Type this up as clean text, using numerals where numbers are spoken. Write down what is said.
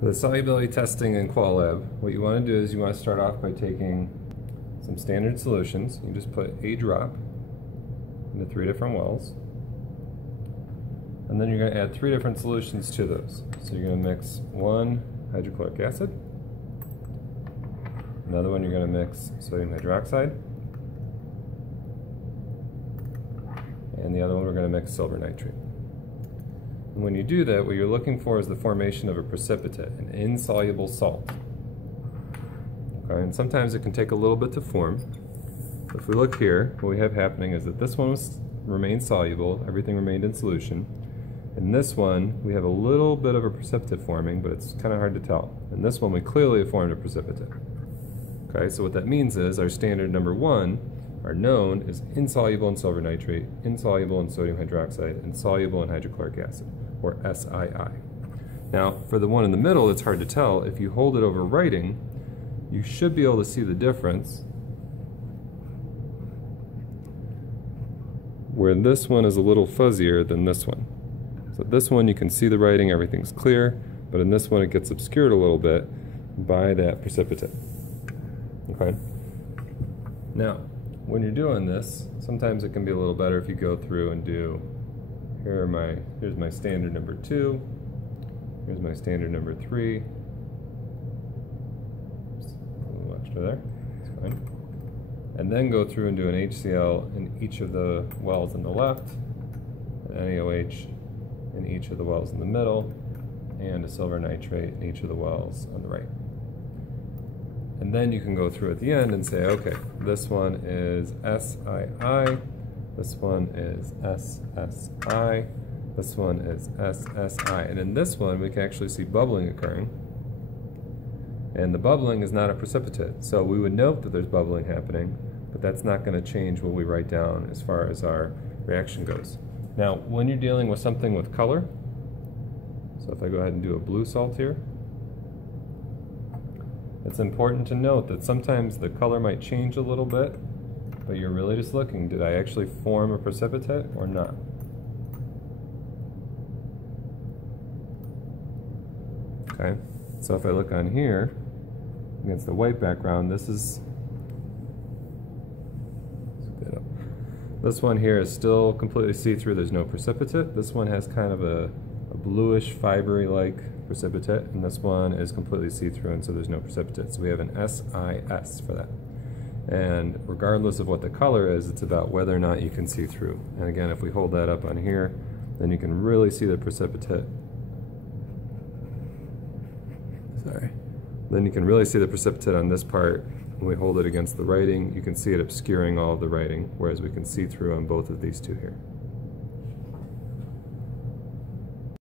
For the solubility testing in Qual Lab, what you want to do is you want to start off by taking some standard solutions. You just put a drop into 3 different wells. And then you're going to add 3 different solutions to those. So you're going to mix 1 hydrochloric acid, another one you're going to mix sodium hydroxide, and the other one we're going to mix silver nitrate. And when you do that, what you're looking for is the formation of a precipitate, an insoluble salt. Okay, and sometimes it can take a little bit to form. If we look here, what we have happening is that this one remained soluble, everything remained in solution. In this one, we have a little bit of a precipitate forming, but it's kind of hard to tell. In this one, we clearly have formed a precipitate. Okay, so what that means is our standard number 1, our known, is insoluble in silver nitrate, insoluble in sodium hydroxide, and soluble in hydrochloric acid, or SiI. Now, for the one in the middle, it's hard to tell. If you hold it over writing, you should be able to see the difference, where this one is a little fuzzier than this one. So this one you can see the writing, everything's clear, but in this one it gets obscured a little bit by that precipitate. Okay? Now, when you're doing this, sometimes it can be a little better if you go through and do, here's my standard number 2, here's my standard number 3. Oops, a little extra there, that's fine. And then go through and do an HCl in each of the wells on the left, an NaOH in each of the wells in the middle, and a silver nitrate in each of the wells on the right. And then you can go through at the end and say, okay, this one is SiI, this one is SSI, this one is SSI. And in this one, we can actually see bubbling occurring. And the bubbling is not a precipitate. So we would note that there's bubbling happening, but that's not going to change what we write down as far as our reaction goes. Now, when you're dealing with something with color, so if I go ahead and do a blue salt here, it's important to note that sometimes the color might change a little bit, but you're really just looking, did I actually form a precipitate or not? Okay, so if I look on here, against the white background, this one here is still completely see-through, there's no precipitate. This one has kind of a bluish, fibery-like precipitate, and this one is completely see-through, and so there's no precipitate. So we have an SIS for that. And regardless of what the color is, it's about whether or not you can see through. And again, if we hold that up on here, then you can really see the precipitate. Sorry. Then you can really see the precipitate on this part. When we hold it against the writing, you can see it obscuring all of the writing, whereas we can see through on both of these two here.